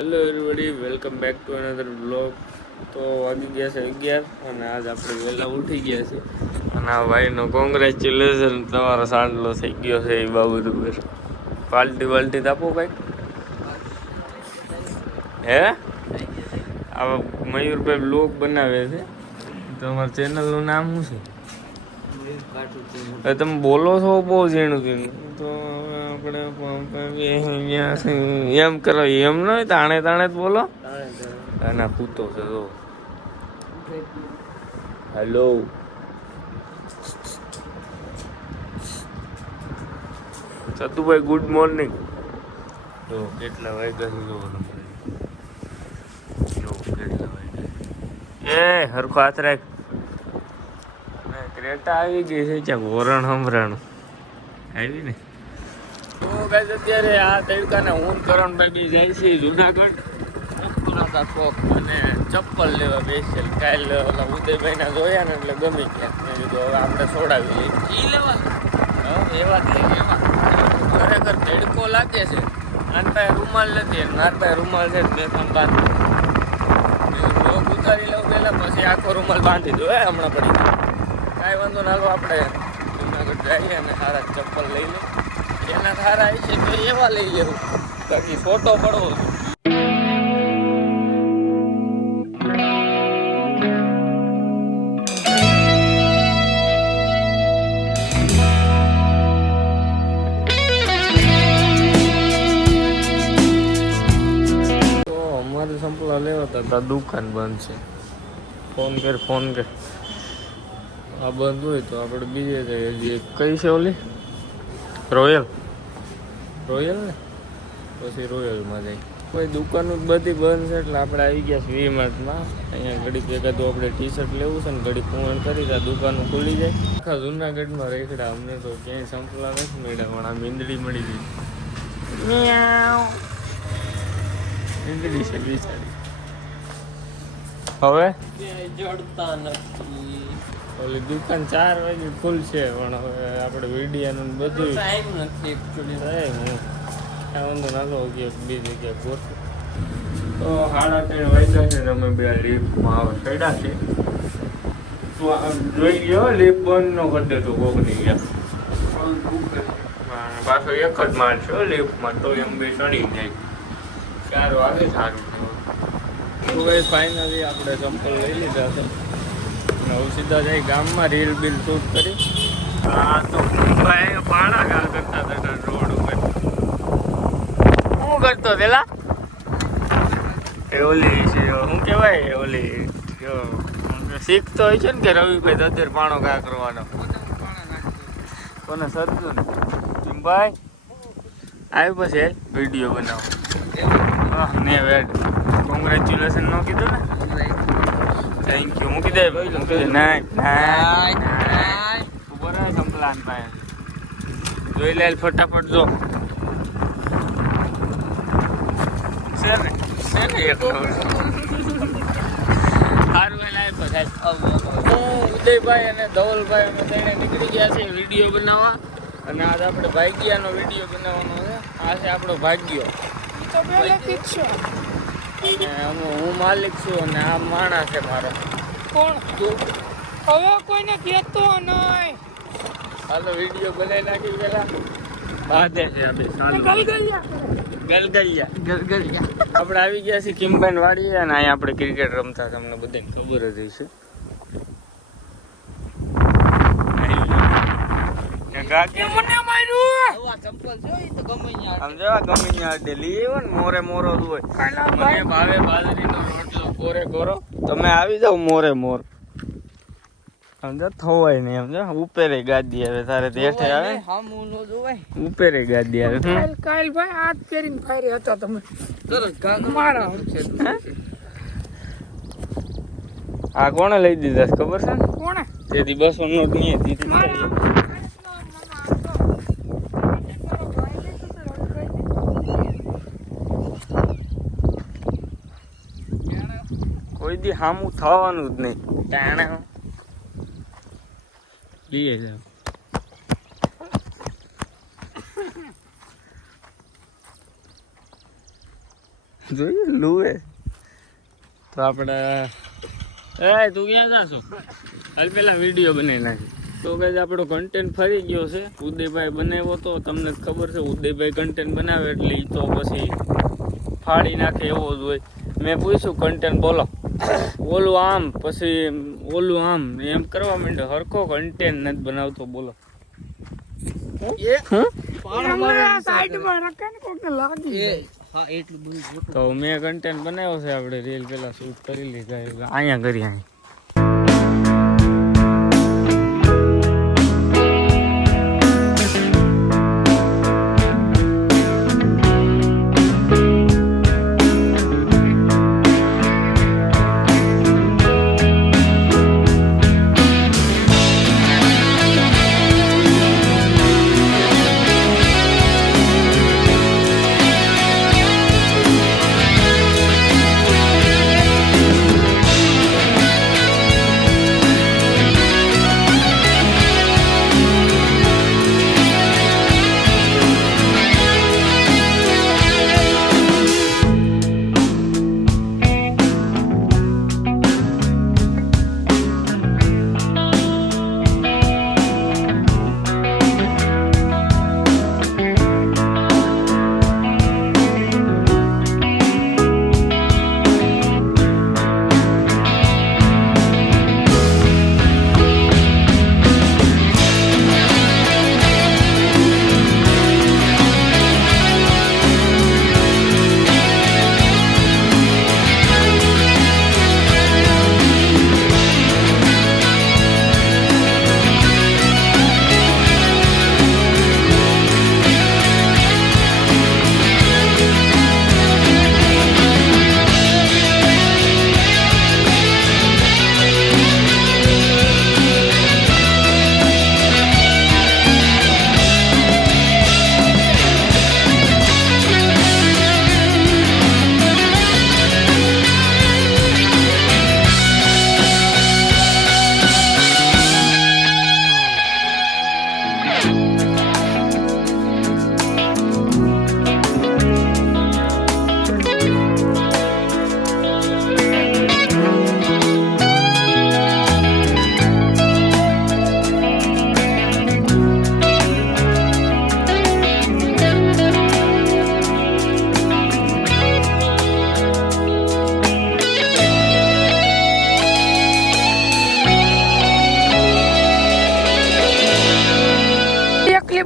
Hello everybody, welcome back to another blog. તો વાગી ગયા છે 11 અને આજ આપણે વહેલા ઉઠી ગયા છે. અને આ ભાઈનો કોંગ્રેચ્યુલેશન, તમારો સાંડલો થઈ ગયો છે એ બાબત ઉપર પાલ્ટી આપો ભાઈ. હે આ મયુરભાઈ બ્લોગ બનાવે છે. તમારા ચેનલનું નામ શું છે? તમે બોલો છો બહુ ઝીણું તો આપણે એમ કરો, એમ ન હોય તાણે તાણે જ બોલો. અને પૂતો છે તો હેલો સતુભાઈ, ગુડ મોર્નિંગ. તો કેટલા વાગ્યા છે જોવાનું કેટલા વાગ્યા એ હરખો હાથ રાખ. ક્રેટા આવી ગઈ છે ક્યાં વરણ હમરાણું આવી ને. તો ગાઈસ અત્યારે આ તડકાને હું કરણભાઈ બી જાય છે જુનાગઢ હતા શોખ અને ચપ્પલ લેવા બેસેલ. કાલ ઓલા ઉદયભાઈના જોયા ને એટલે ગમી ગયા. મેં કીધું હવે આપણે છોડાવી લઈએ એ લેવા. એવા જ લઈએ એવા. ખરેખર તડકો લાગે છે. આના પાસે રૂમાલ નથી, મારા પાસે રૂમાલ છે બે ત્રણ બાંધી લોક ઉતારી લઉં પહેલાં, પછી આખો રૂમાલ બાંધી દો. હમણાં પડી ગયો કાંઈ વાંધો ના. આપણે જુનાગઢ જઈએ અને સારા ચપ્પલ લઈ લઈએ. એના સારા આવી છે તો એવા લઈ લેવું, બાકી ફોટો પડવો. અમારે સંપલા લેવા હતા, દુકાન બંધ છે. ફોન કર આ બંધ હોય તો આપણે બીજે જઈએ. કઈ છે ઓલી રોયલ ને પછી રોયલમાં જાય. કોઈ દુકાનો જ બધી બંધ છે એટલે આપણે આવી ગયા છે વી-માર્ટમાં. અહીંયા ઘડીક એકાદું આપણે ટી શર્ટ લેવું છે ને ઘડીક ફોન કરી તો દુકાનો ખુલી જાય. આખા જુનાગઢમાં રેખડા અમને તો ક્યાંય સંપલા નથી મળ્યા, પણ આ મીંદડી મળી ગઈ. મીંદડી છે બિચારી. હવે જડતા નથી. ઓલી દુકાન 4 વાગે ખુલશે, પણ હવે આપણે વિડીયાનું બધું ટાઈમ નથી એકચ્યુઅલી. વાંધો નાલો બી જગ્યા ગોઠવું તો 3:30 વાગ્યા છે. અમે બે લિફ્ટમાં આવે ચડ્યા છે. જોઈ ગયો લિફ્ટ બંધ ન કરી દેતો કોકની ગયા. પાછો એક જ માલ છે લિફ્ટમાં, તો એમ બે ચડી જાય 4 વાગે. સારું તો ભાઈ ફાઇનલી આપણે ચંપલ લઈ લીધા છે. હવે સીધા જાય ગામમાં રીલ બિલ શૂટ કરી. હા તો ભાઈ પાડા ગા કરતા હતા રોડ ઉપર. શું કરતો પેલા ઓલી છે શું કહેવાય, ઓલી શીખતો હોય છે ને કે રવિભાઈ અત્યારે પાણો ગા કરવાનો. કોને સરતું ને ભાઈ આવી પછી વિડીયો બનાવો. ને વેટ કોંગ્રેચ્યુલેશન ન કીધું ને, થેન્ક યુ મૂકી દે નાઈ ઉભો રહે સંપલાન પાસે. જોઈ લે ફટાફટ જો છે ને એટલું સારું લાય પછી. હું ઉદયભાઈ અને ધવલભાઈ અમે તેને નીકળી ગયા છે વિડીયો બનાવવા. અને આજ આપણે ભાગ્યાનો વિડીયો બનાવવાનો છે. આ છે આપણો ભાગ્યો. હું માલિક છું અને આ માણસ છે મારો. કોણ તું? હવે કોઈને કહેતો નહીં. હાલો વિડીયો બનાવી નાખી પેલા. બાધે છે ગલગલિયા. આપણે આવી ગયા છીએ કિમબાન વાડીએ અને અહીંયા આપણે ક્રિકેટ રમતા તમને બધાને ખબર જ હશે. મોરે મોરો જ હોય. મને ભાવે બાજરીનો રોટલો કોરે કોરો. તમે આવી જાવ મોરે મોર. સમજો થવાય નહીં. સમજો ઉપેરે ગાદી આવે તારે હેઠે આવે ઉપેરે ગાદી આવે. કાલ ભાઈ હાથ પહેરીને ફાયરે હતા તમે. આ કોણે લઈ દીધા ખબર છે? કોણે? તેથી 200 નોટ નહીં હતી. કોઈ દી હામું થવાનું જ નહીં. ટાણે લઈએ છે. જોયું લુએ તો આપણે તું ક્યાં જાશો હાલ પેલા વિડીયો બનાવી નાખી તો ગાઈસ આપણો કન્ટેન્ટ ફરી ગયો છે ઉદયભાઈ બનાવ્યો તો તમને ખબર છે ઉદયભાઈ કન્ટેન્ટ બનાવે એટલે ઈ તો પછી ફાડી નાખે એવો જ હોય મેં પૂછ્યું કન્ટેન્ટ બોલો ઓલું આમ પછી ઓલું આમ એમ કરવા માંડ્યો હરખો કન્ટેન્ટ નથી બનાવતો બોલો તો મેં કન્ટેન્ટ બનાવ્યો છે આપણે રીલ પેલા શૂટ કરી લીધા અહીંયા કરી અહીં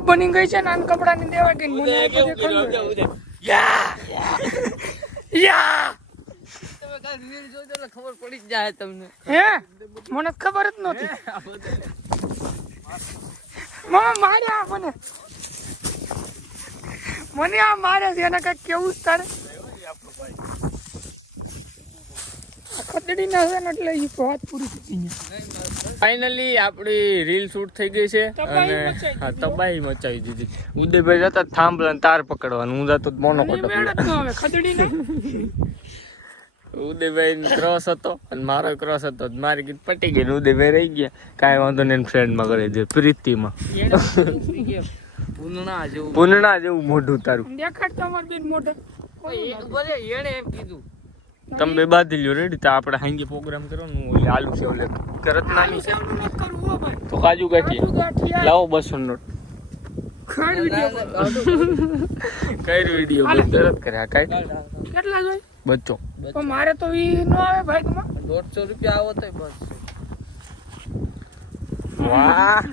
બની ગઈ છે નાન કપડા ની દેવા ગઈ મને યા યા તમે કાલ રીલ જોઈ તો ખબર પડી જ જાય તમને હે મને ખબર જ નહોતી મમ્મા માર્યા મને આ મારે છે એને કઈ કેવું જ તારે ખતડી ના છે ને એટલે એ વાત પૂરી થઈ ગઈ ફાઇનલી આપણી રીલ શૂટ થઈ ગઈ છે અને હા તબાહી મચાવી દીધી ઉદયભાઈ જતા થાંભલા તાર પકડવાનું હું જતો મોનો ખતડી ના ઉદયભાઈ ક્રોસ હતો અને મારો ક્રોસ હતો મારી ગીત પટી ગઈ ઉદયભાઈ રહી ગયા કાંઈ વાંધો નહીં ફ્રેન્ડમાં કરી દે પ્રીતિમાં પૂર્ણા જેવું મોઢું તારું દેખાડ તમાર બેન મોઢું એને એમ કીધું તમે બે બાંધી લ્યો રેડી તો આપણે હાંગે પ્રોગ્રામ કરવાનું ઓલી આલુ સેવ લે કરત નાની છે તો કાજુ ગાંઠી લાવો 200 નોટ ખાડ વિડિયો કઈ વિડિયો તરત કર્યા કઈ કેટલા જોઈ બચ્ચો તો મારે તો ઈ નો આવે ભાઈ માં 150 રૂપિયા આવો તો બસ વાહ